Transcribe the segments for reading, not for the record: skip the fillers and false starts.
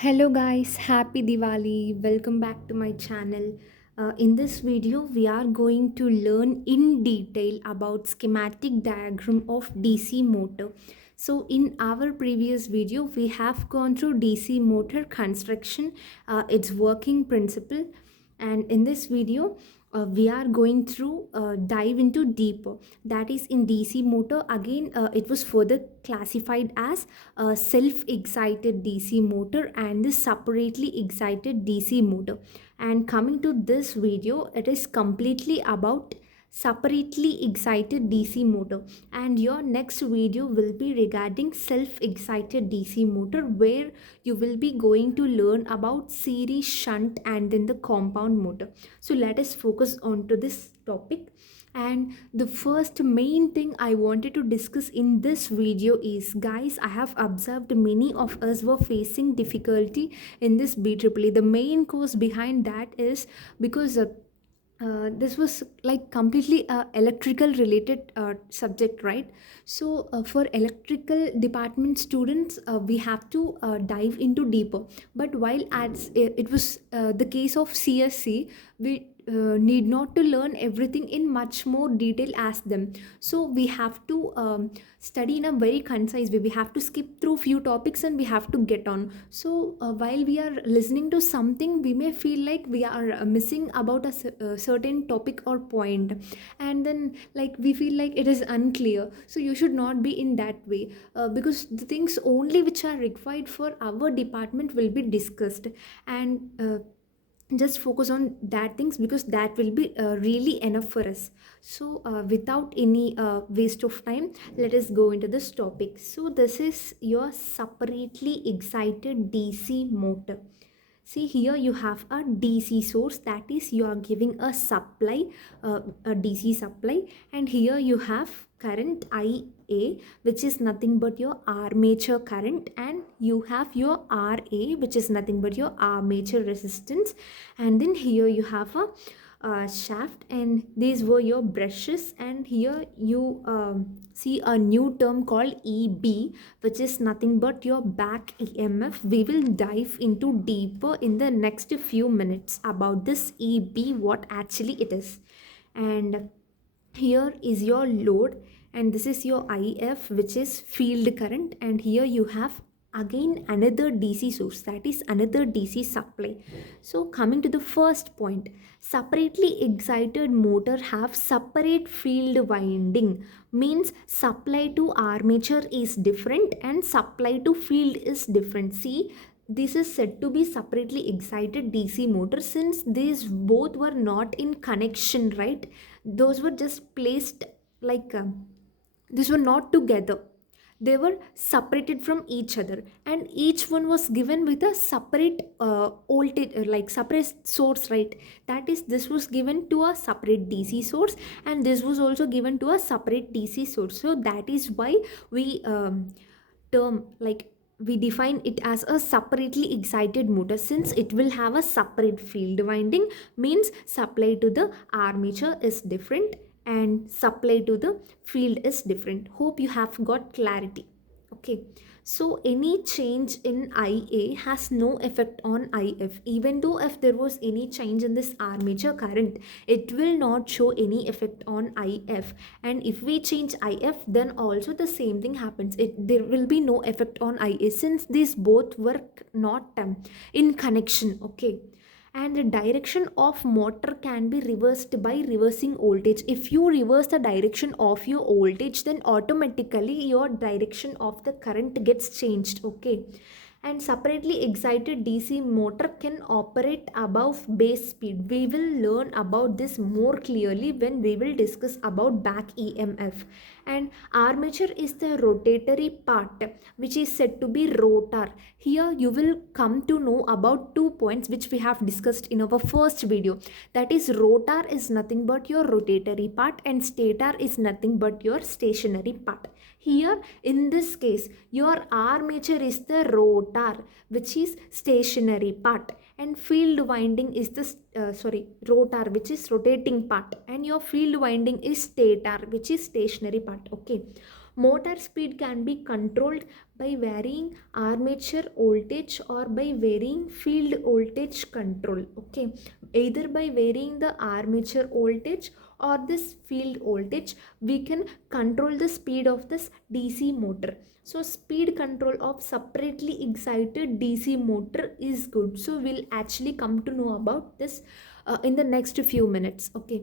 Hello guys, happy Diwali. Welcome back to my channel. In this video, we are going to learn in detail about schematic diagram of DC motor. So in our previous video, we have gone through DC motor construction, its working principle, and in this video, we are going through dive into deeper, that is in DC motor. Again, it was further classified as a self-excited DC motor and the separately excited DC motor. And coming to this video, it is completely about separately excited DC motor, and your next video will be regarding self-excited DC motor, where you will be going to learn about series, shunt, and then the compound motor. So let us focus on to this topic. And the first main thing I wanted to discuss in this video is, guys, I have observed many of us were facing difficulty in this BEEE. The main cause behind that is because this was like completely electrical related subject, right? So for electrical department students, we have to dive into deeper. But while as it was the case of CSC, we need not to learn everything in much more detail as them. So we have to study in a very concise way. We have to skip through few topics and we have to get on. So while we are listening to something, we may feel like we are missing about a certain topic or point, and then like we feel like it is unclear. So you should not be in that way, because the things only which are required for our department will be discussed, and just focus on that things, because that will be really enough for us. So without any waste of time, let us go into this topic. So this is your separately excited DC motor. See, here you have a DC source, that is you are giving a supply, a DC supply, and here you have current IA, which is nothing but your armature current, and you have your RA, which is nothing but your armature resistance, and then here you have a shaft, and these were your brushes, and here you see a new term called EB, which is nothing but your back EMF. We will dive into deeper in the next few minutes about this EB, what actually it is. And here is your load, and this is your IF, which is field current, and here you have again another DC source, that is another DC supply. So coming to the first point, separately excited motor have separate field winding, means supply to armature is different and supply to field is different. See, this is said to be separately excited DC motor since these both were not in connection, right? Those were just placed like these were not together. They were separated from each other, and each one was given with a separate voltage, like separate source, right? That is, this was given to a separate DC source, and this was also given to a separate DC source. So that is why we term like we define it as a separately excited motor, since it will have a separate field winding, means supply to the armature is different and supply to the field is different. Hope you have got clarity. Okay, so any change in IA has no effect on IF. Even though if there was any change in this armature current, it will not show any effect on IF. And if we change IF, then also the same thing happens. There will be no effect on IA, since these both work not in connection. Okay, and the direction of motor can be reversed by reversing voltage. If you reverse the direction of your voltage, then automatically your direction of the current gets changed. Okay, and separately excited DC motor can operate above base speed. We will learn about this more clearly when we will discuss about back EMF. And armature is the rotatory part, which is said to be rotor. Here you will come to know about 2 points which we have discussed in our first video, that is rotor is nothing but your rotatory part and stator is nothing but your stationary part. Here in this case, your armature is the rotor, which is stationary part, and field winding is the rotor, which is rotating part, and your field winding is stator, which is stationary part. Okay, Motor speed can be controlled by varying armature voltage or by varying field voltage control. Okay, either by varying the armature voltage or this field voltage, we can control the speed of this DC motor. So speed control of separately excited DC motor is good. So we'll actually come to know about this in the next few minutes. Okay,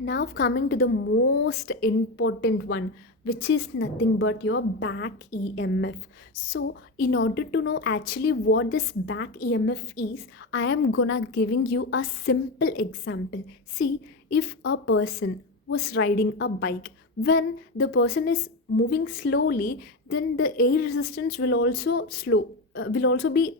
now coming to the most important one, which is nothing but your back EMF. So in order to know actually what this back EMF is, I am gonna giving you a simple example. See, if a person was riding a bike, when the person is moving slowly, then the air resistance will also will also be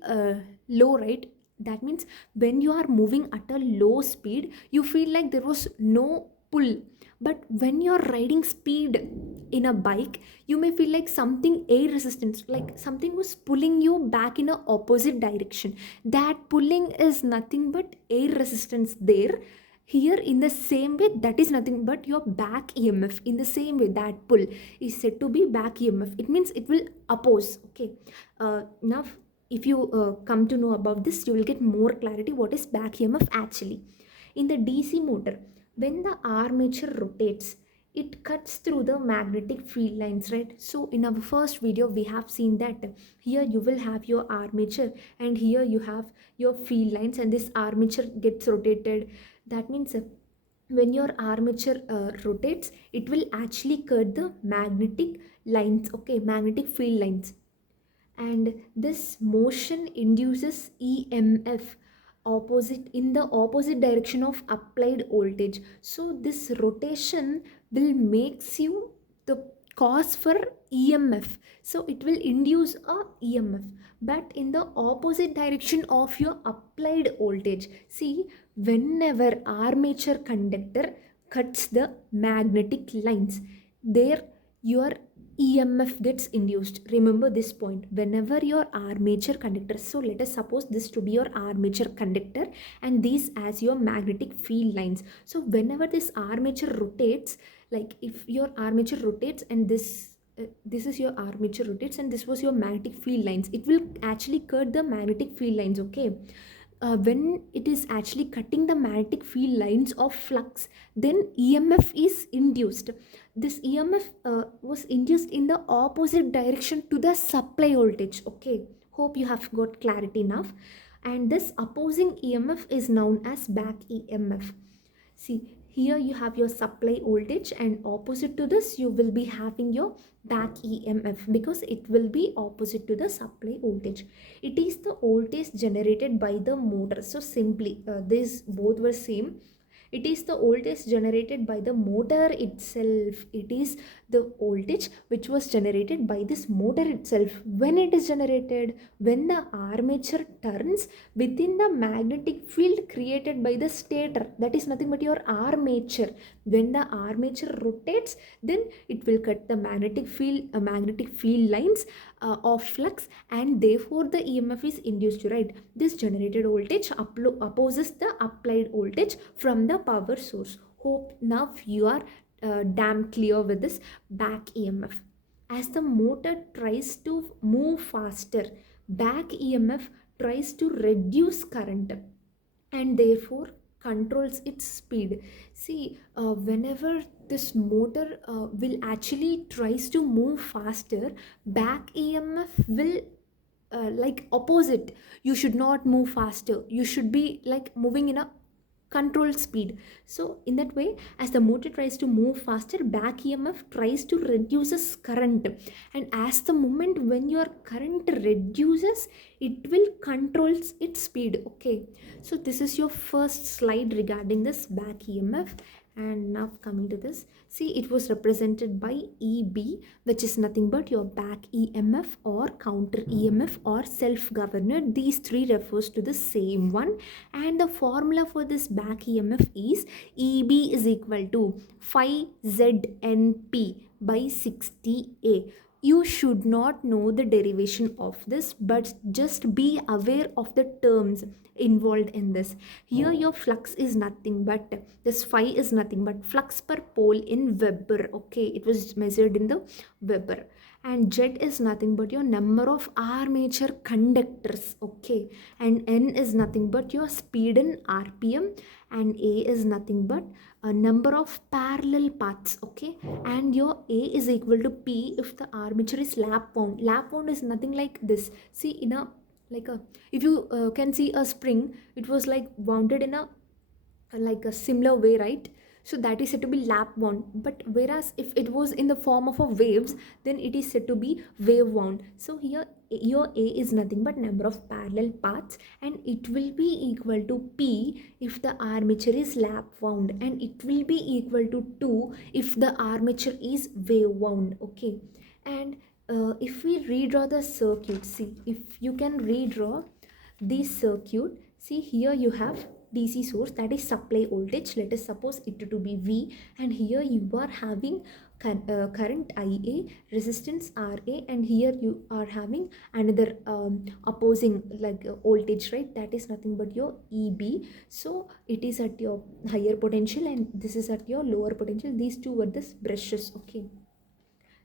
low, right? That means when you are moving at a low speed, you feel like there was no pull. But when you're riding speed in a bike, you may feel like something air resistance, like something was pulling you back in a opposite direction. That pulling is nothing but air resistance there. Here in the same way, that is nothing but your back EMF. In the same way, that pull is said to be back EMF. It means it will oppose. Okay, now if you come to know about this, you will get more clarity what is back EMF actually. In the DC motor, when the armature rotates, it cuts through the magnetic field lines, right? So in our first video we have seen that here you will have your armature and here you have your field lines, and this armature gets rotated. That means when your armature rotates, it will actually cut the magnetic lines, okay, magnetic field lines, and this motion induces EMF opposite in the opposite direction of applied voltage. So this rotation will makes you the cause for EMF. So it will induce a EMF, but in the opposite direction of your applied voltage. See, whenever armature conductor cuts the magnetic lines, there your EMF gets induced. Remember this point. Whenever your armature conductor, so let us suppose this to be your armature conductor and these as your magnetic field lines. So whenever this armature rotates, like if your armature rotates and this is your armature rotates and this was your magnetic field lines, it will actually cut the magnetic field lines. Okay, when it is actually cutting the magnetic field lines of flux, then EMF is induced. This EMF was induced in the opposite direction to the supply voltage. Okay, hope you have got clarity enough. And this opposing EMF is known as back EMF. See, here you have your supply voltage and opposite to this you will be having your back EMF because it will be opposite to the supply voltage. It is the voltage generated by the motor. So simply these both were same. It is the voltage generated by the motor itself. It is the voltage which was generated by this motor itself. When it is generated, when the armature turns within the magnetic field created by the stator, that is nothing but your armature. When the armature rotates, then it will cut the magnetic field lines of flux, and therefore the EMF is induced, right? This generated voltage opposes the applied voltage from the power source. Hope now you are damn clear with this back EMF. As the motor tries to move faster, back EMF tries to reduce current and therefore controls its speed. See, whenever this motor will actually tries to move faster, back EMF will like opposite. You should not move faster, you should be like moving in a controlled speed. So in that way, as the motor tries to move faster, back EMF tries to reduces current, and as the moment when your current reduces, it will controls its speed. Okay, so this is your first slide regarding this back EMF. And now coming to this, see, it was represented by EB, which is nothing but your back EMF or counter EMF or self-governor. These three refers to the same one, and the formula for this back EMF is EB is equal to phi ZNP by 60A. You should not know the derivation of this, but just be aware of the terms involved in this. Here your flux is nothing but, this phi is nothing but flux per pole in Weber. Okay, it was measured in the Weber. And Z is nothing but your number of armature conductors, okay? And N is nothing but your speed in RPM, and A is nothing but a number of parallel paths, okay? And your A is equal to P if the armature is lap wound. Lap wound is nothing like this. See, in a like a, if you can see a spring, it was like wounded in a like a similar way, right? So that is said to be lap wound. But whereas if it was in the form of a waves, then it is said to be wave wound. So here your A is nothing but number of parallel paths, and it will be equal to P if the armature is lap wound, and it will be equal to 2 if the armature is wave wound, okay? And if we redraw the circuit, see, if you can redraw this circuit, see here you have DC source, that is supply voltage, let us suppose it to be V, and here you are having current IA, resistance RA, and here you are having another opposing like voltage, right? That is nothing but your EB. So it is at your higher potential and this is at your lower potential. These two were the brushes, okay?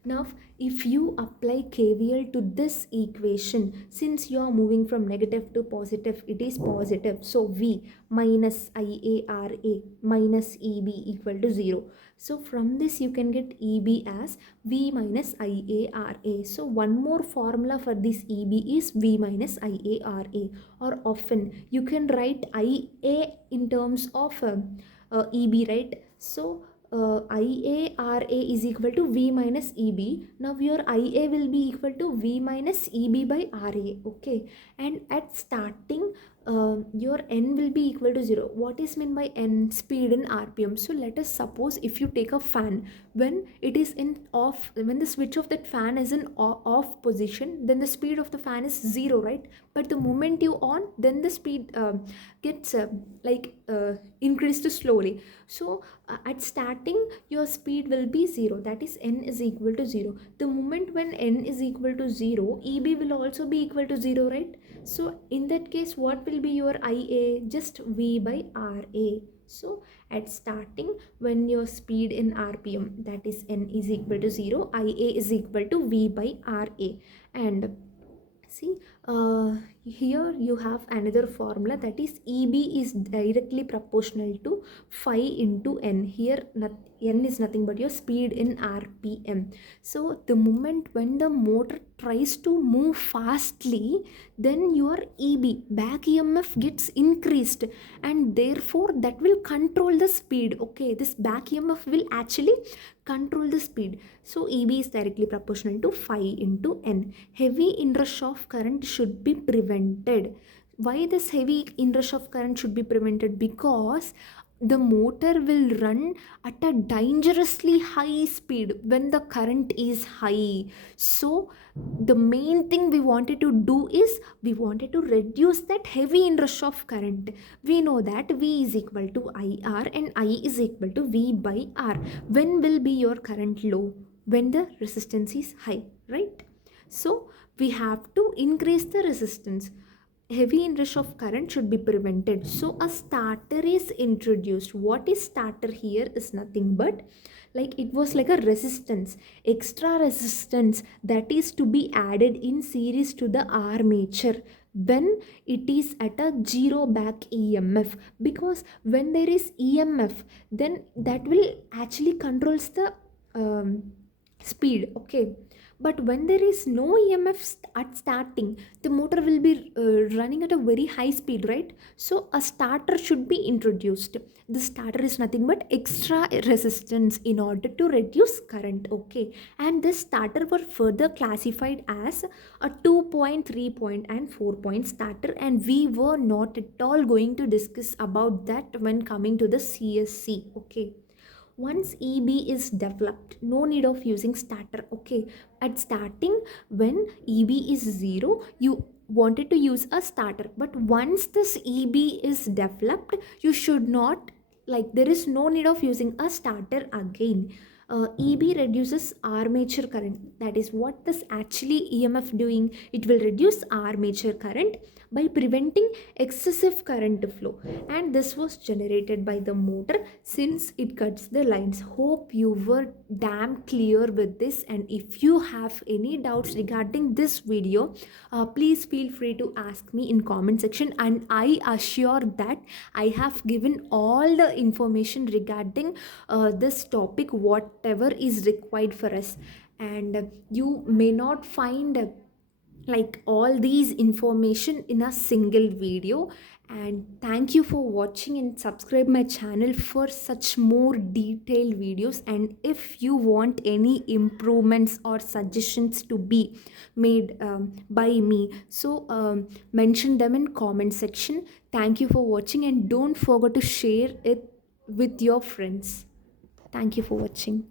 Now, if you apply KVL to this equation, since you are moving from negative to positive, it is positive. So, V minus IARA minus EB equal to 0. So, from this you can get EB as V minus IARA. So, one more formula for this EB is V minus IARA. Or often you can write IA in terms of EB, right? So, IARA is equal to V minus EB. Now your IA will be equal to V minus EB by RA, okay? And at starting, your N will be equal to 0. What is meant by N? Speed in RPM. So let us suppose if you take a fan, when it is in off, when the switch of that fan is in off position, then the speed of the fan is 0, right? But the moment you on, then the speed gets increased slowly. So at starting your speed will be 0, that is N is equal to 0. The moment when N is equal to 0, EB will also be equal to 0, right? So in that case, what will be your IA? Just V by RA. So at starting, when your speed in RPM, that is N is equal to 0, IA is equal to V by RA. And see, here you have another formula, that is EB is directly proportional to phi into N. Here N is nothing but your speed in RPM. So the moment when the motor tries to move fastly, then your EB, back EMF, gets increased, and therefore that will control the speed, okay? This back EMF will actually control the speed. So EB is directly proportional to phi into N. Heavy inrush of current should be prevented. Why this heavy inrush of current should be prevented? Because the motor will run at a dangerously high speed when the current is high. So the main thing we wanted to do is we wanted to reduce that heavy inrush of current. We know that V is equal to IR and I is equal to V by R. When will be your current low? When the resistance is high, right? So we have to increase the resistance. Heavy inrush of current should be prevented. So a starter is introduced. What is starter here is nothing but like it was like a resistance, extra resistance that is to be added in series to the armature when it is at a zero back EMF, because when there is EMF, then that will actually controls the speed, okay? But when there is no EMF at starting, the motor will be running at a very high speed, right? So a starter should be introduced. The starter is nothing but extra resistance in order to reduce current, okay? And this starter were further classified as a 2-point, 3-point and 4-point starter, and we were not at all going to discuss about that when coming to the CSC, okay? Once EB is developed, no need of using starter, okay? At starting, when EB is 0, you wanted to use a starter, but once this EB is developed, you should not, like, there is no need of using a starter again. EB reduces armature current. That is what this actually EMF doing. It will reduce armature current by preventing excessive current flow, and this was generated by the motor since it cuts the lines. Hope you were damn clear with this, and if you have any doubts regarding this video, please feel free to ask me in comment section, and I assure that I have given all the information regarding this topic, whatever is required for us. And you may not find like all these information in a single video. And thank you for watching, and subscribe my channel for such more detailed videos. And if you want any improvements or suggestions to be made by me, so mention them in comment section. Thank you for watching, and don't forget to share it with your friends. Thank you for watching.